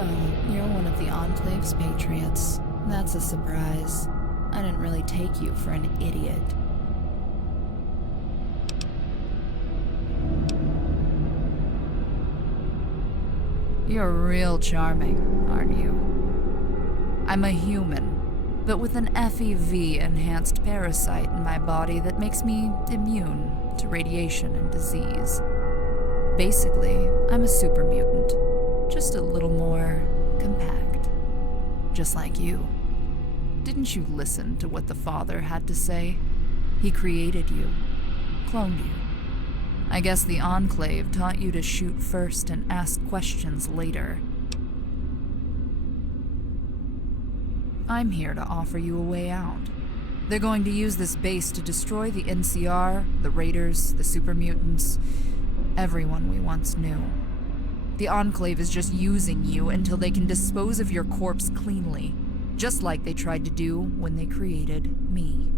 So, you're one of the Enclave's patriots. That's a surprise. I didn't really take you for an idiot. You're real charming, aren't you? I'm a human, but with an FEV-enhanced parasite in my body that makes me immune to radiation and disease. Basically, I'm a super mutant, just a little more compact. Just like you. Didn't you listen to what the Father had to say? He created you, cloned you. I guess the Enclave taught you to shoot first and ask questions later. I'm here to offer you a way out. They're going to use this base to destroy the NCR, the Raiders, the super mutants, everyone we once knew. The Enclave is just using you until they can dispose of your corpse cleanly, just like they tried to do when they created me.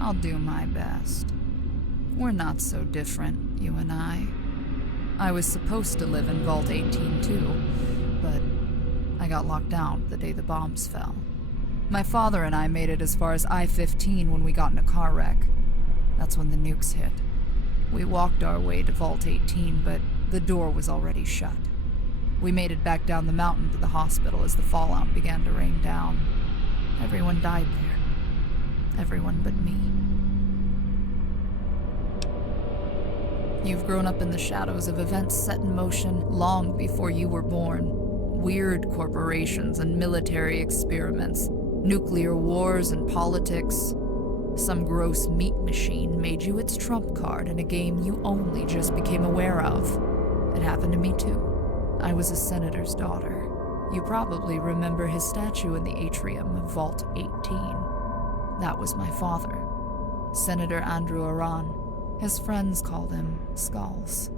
I'll do my best. We're not so different, you and I. I was supposed to live in Vault 18 too, but I got locked down the day the bombs fell. My father and I made it as far as I-15 when we got in a car wreck. That's when the nukes hit. We walked our way to Vault 18, but the door was already shut. We made it back down the mountain to the hospital as the fallout began to rain down. Everyone died there. Everyone but me. You've grown up in the shadows of events set in motion long before you were born. Weird corporations and military experiments, nuclear wars and politics. Some gross meat machine made you its trump card in a game you only just became aware of. It happened to me too. I was a senator's daughter. You probably remember his statue in the atrium of Vault 18. That was my father, Senator Andrew Aran. His friends called him Skulls.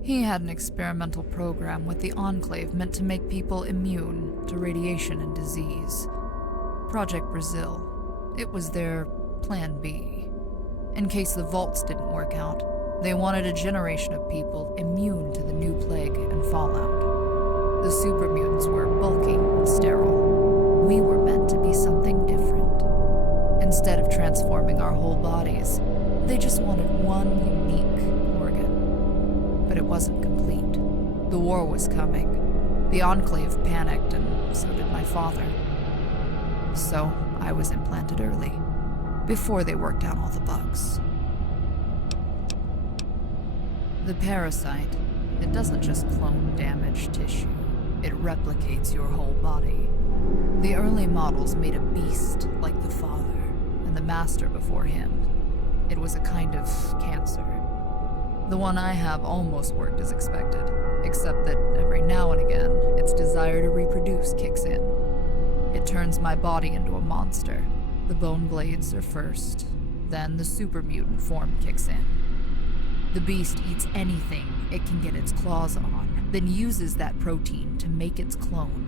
He had an experimental program with the Enclave meant to make people immune to radiation and disease. Project Brazil. It was their Plan B. In case the vaults didn't work out, they wanted a generation of people immune to the new plague and fallout. The super mutants were bulky and sterile. We were meant to be something different. Instead of transforming our whole bodies, they just wanted one unique organ. But it wasn't complete. The war was coming. The Enclave panicked, and so did my father. So I was implanted early, before they worked out all the bugs. The parasite, it doesn't just clone damaged tissue. It replicates your whole body. The early models made a beast like the Father, and the Master before him. It was a kind of cancer. The one I have almost worked as expected, except that every now and again, its desire to reproduce kicks in. It turns my body into a monster. The bone blades are first, then the super mutant form kicks in. The beast eats anything it can get its claws on, then uses that protein to make its clone.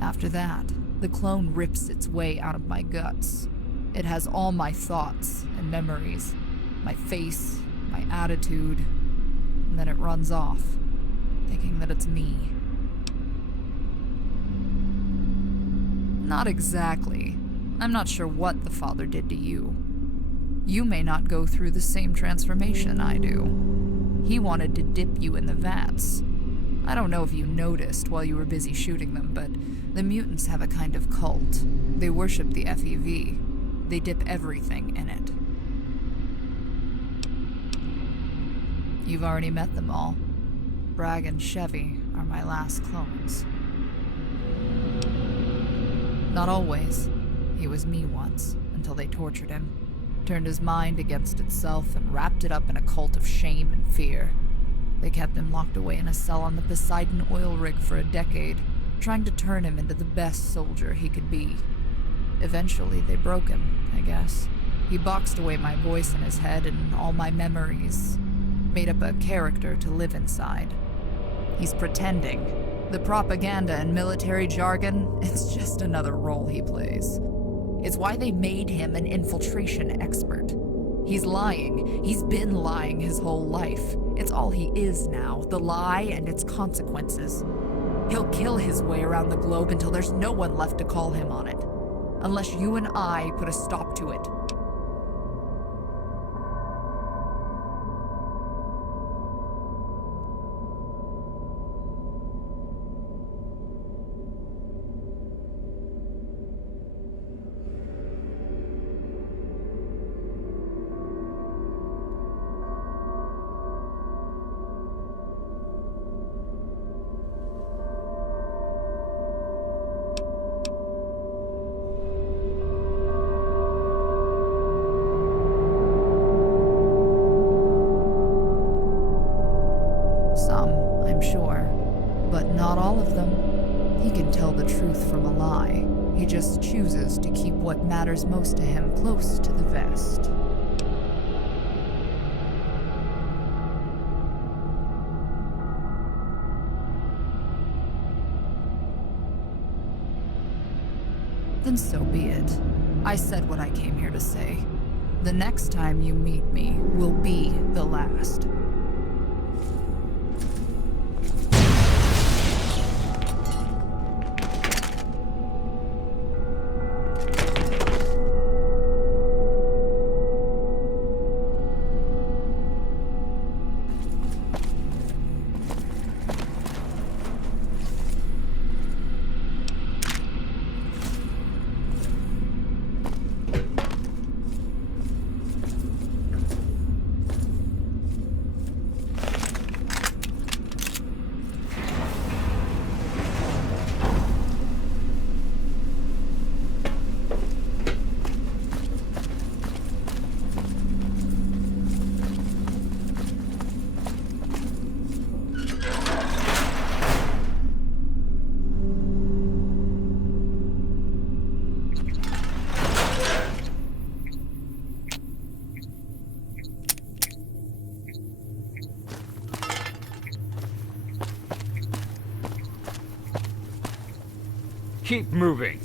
After that, the clone rips its way out of my guts. It has all my thoughts and memories, my face, my attitude, and then it runs off, thinking that it's me. Not exactly. I'm not sure what the Father did to you. You may not go through the same transformation I do. He wanted to dip you in the vats. I don't know if you noticed while you were busy shooting them, but the mutants have a kind of cult. They worship the FEV. They dip everything in it. You've already met them all. Bragg and Chevy are my last clones. Not always. He was me once, until they tortured him, turned his mind against itself, and wrapped it up in a cult of shame and fear. They kept him locked away in a cell on the Poseidon oil rig for a decade, trying to turn him into the best soldier he could be. Eventually, they broke him, I guess. He boxed away my voice in his head and all my memories. made up a character to live inside. He's pretending. The propaganda and military jargon, it's just another role he plays. It's why they made him an infiltration expert. He's lying. He's been lying his whole life. It's all he is now, the lie and its consequences. He'll kill his way around the globe until there's no one left to call him on it. Unless you and I put a stop to it. Some, I'm sure, but not all of them. He can tell the truth from a lie. He just chooses to keep what matters most to him close to the vest. Then so be it. I said what I came here to say. The next time you meet me will be the last. Keep moving.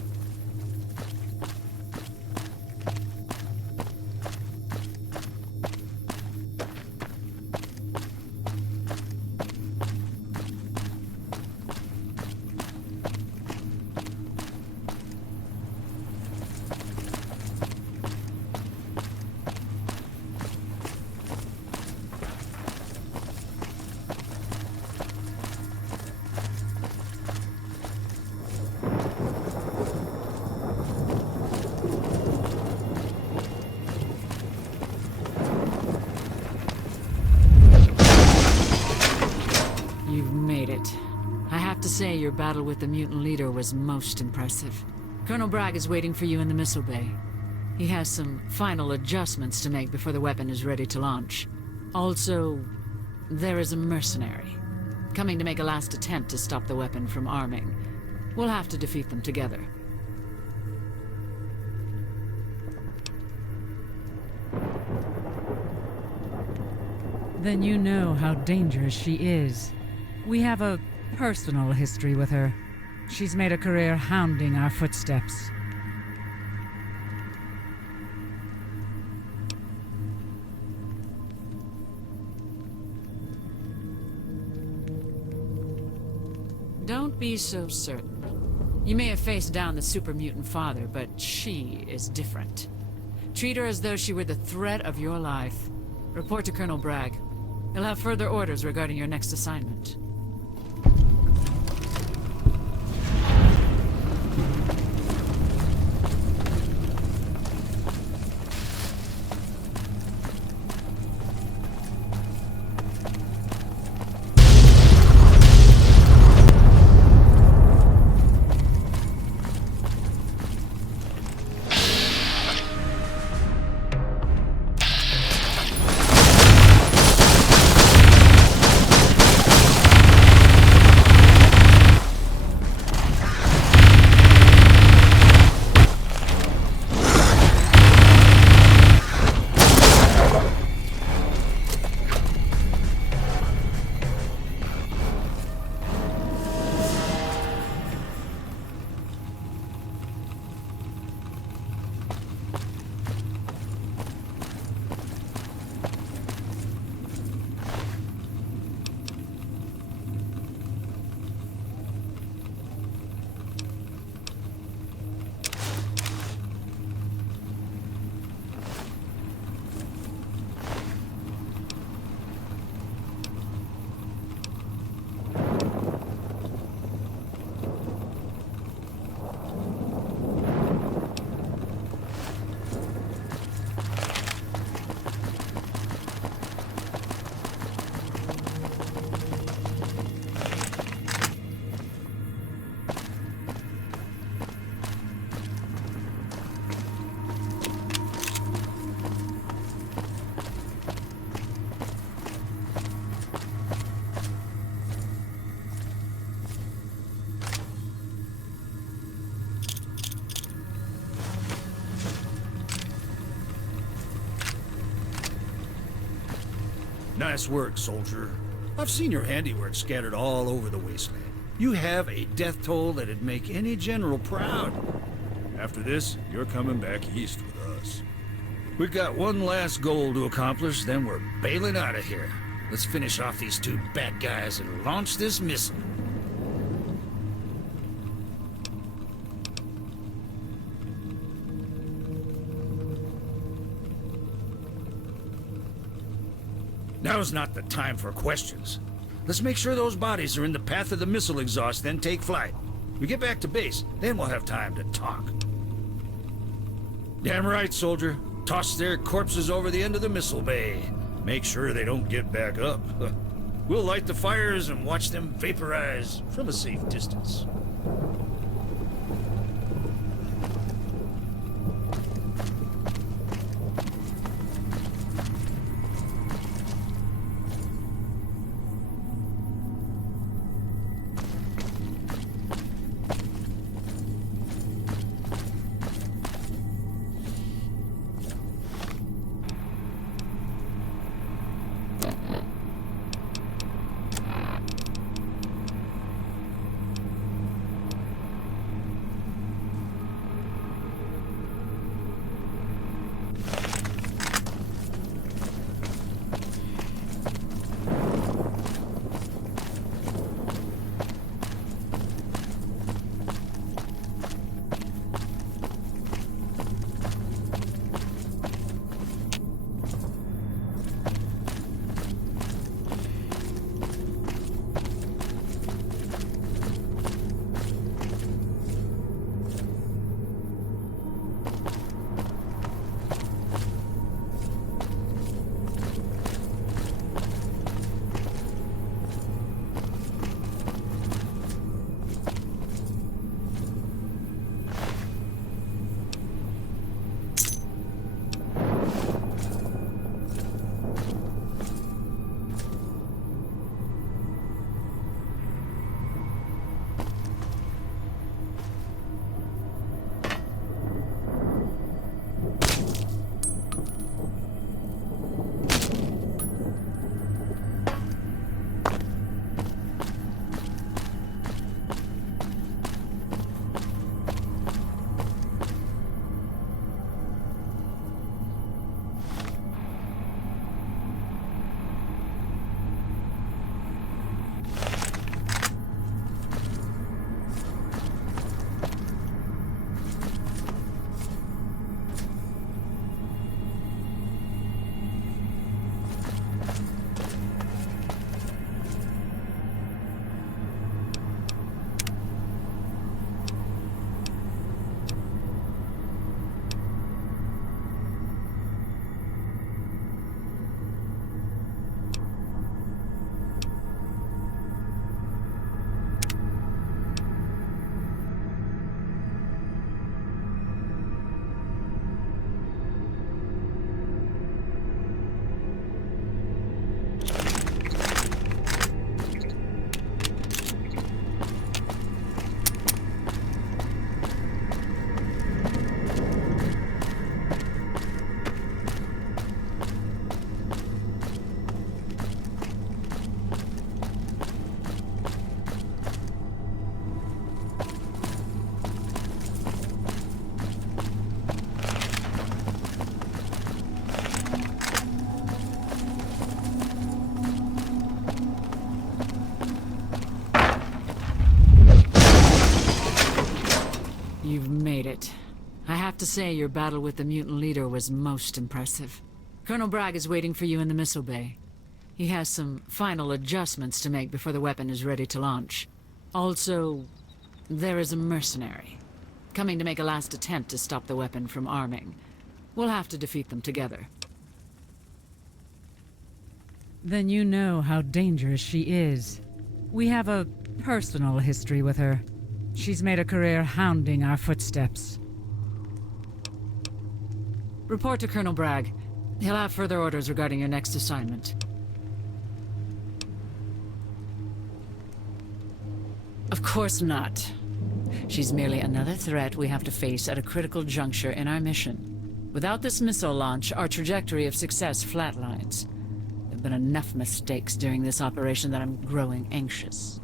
You've made it. I have to say, your battle with the mutant leader was most impressive. Colonel Bragg is waiting for you in the missile bay. He has some final adjustments to make before the weapon is ready to launch. Also, there is a mercenary coming to make a last attempt to stop the weapon from arming. We'll have to defeat them together. Then you know how dangerous she is. We have a personal history with her. She's made a career hounding our footsteps. Don't be so certain. You may have faced down the super mutant father, but she is different. Treat her as though she were the threat of your life. Report to Colonel Bragg. He'll have further orders regarding your next assignment. Nice work, soldier. I've seen your handiwork scattered all over the wasteland. You have a death toll that'd make any general proud. After this, you're coming back east with us. We've got one last goal to accomplish, then we're bailing out of here. Let's finish off these two bad guys and launch this missile. Now's not the time for questions. Let's make sure those bodies are in the path of the missile exhaust, then take flight. We get back to base, then we'll have time to talk. Damn right, soldier. Toss their corpses over the end of the missile bay. Make sure they don't get back up. We'll light the fires and watch them vaporize from a safe distance. You've made it. I have to say, your battle with the mutant leader was most impressive. Colonel Bragg is waiting for you in the missile bay. He has some final adjustments to make before the weapon is ready to launch. Also, there is a mercenary coming to make a last attempt to stop the weapon from arming. We'll have to defeat them together. Then you know how dangerous she is. We have a personal history with her. She's made a career hounding our footsteps. Report to Colonel Bragg. He'll have further orders regarding your next assignment. Of course not. She's merely another threat we have to face at a critical juncture in our mission. Without this missile launch, our trajectory of success flatlines. The have been enough mistakes during this operation that I'm growing anxious.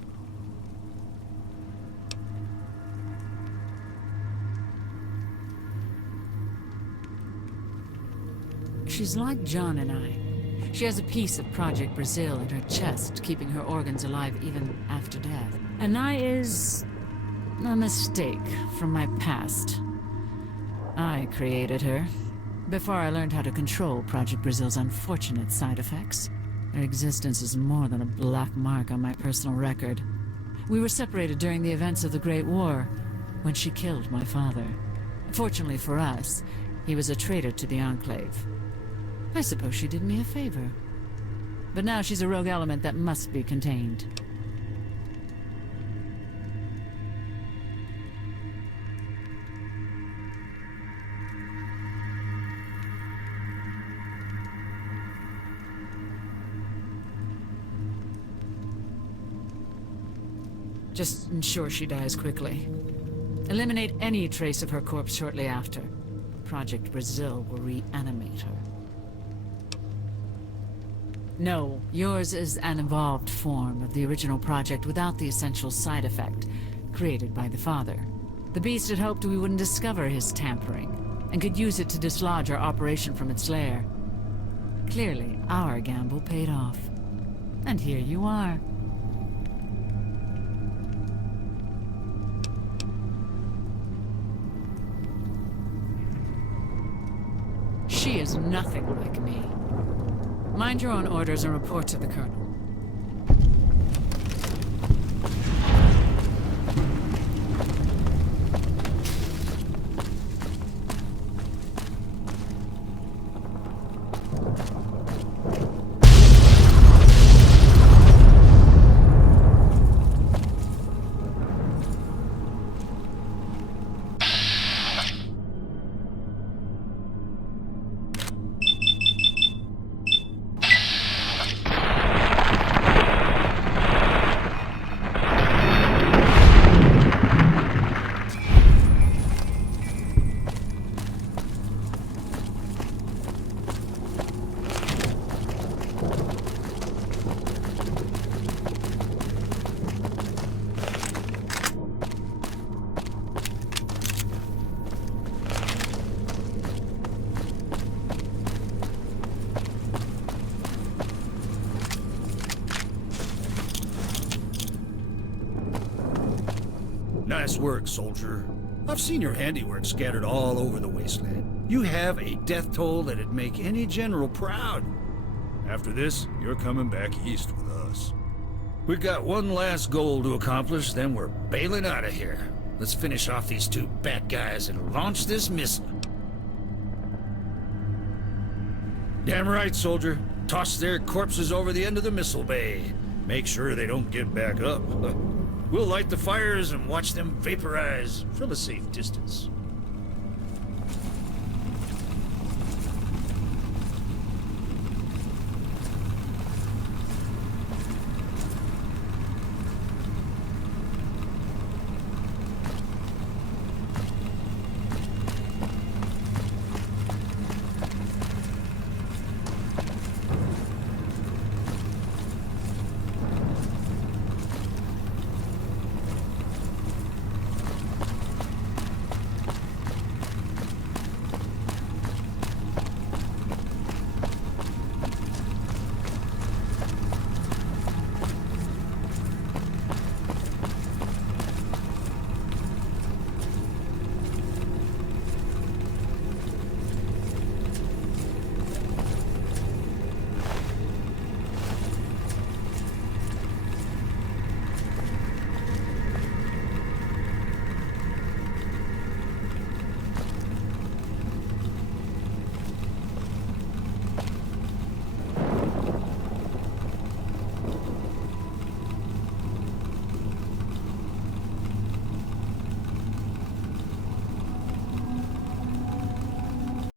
She's like John and I. She has a piece of Project Brazil in her chest, keeping her organs alive even after death. Anai is a mistake from my past. I created her before I learned how to control Project Brazil's unfortunate side effects. Her existence is more than a black mark on my personal record. We were separated during the events of the Great War, when she killed my father. Fortunately for us, he was a traitor to the Enclave. I suppose she did me a favor. But now she's a rogue element that must be contained. Just ensure she dies quickly. Eliminate any trace of her corpse shortly after. Project Brazil will reanimate her. No, yours is an evolved form of the original project without the essential side effect created by the father. The beast had hoped we wouldn't discover his tampering and could use it to dislodge our operation from its lair. Clearly, our gamble paid off. And here you are. She is nothing like me. Mind your own orders and report to the Colonel. Nice work, soldier. I've seen your handiwork scattered all over the wasteland. You have a death toll that'd make any general proud. After this, you're coming back east with us. We've got one last goal to accomplish, then we're bailing out of here. Let's finish off these two bad guys and launch this missile. Damn right, soldier. Toss their corpses over the end of the missile bay. Make sure they don't get back up. We'll light the fires and watch them vaporize from a safe distance.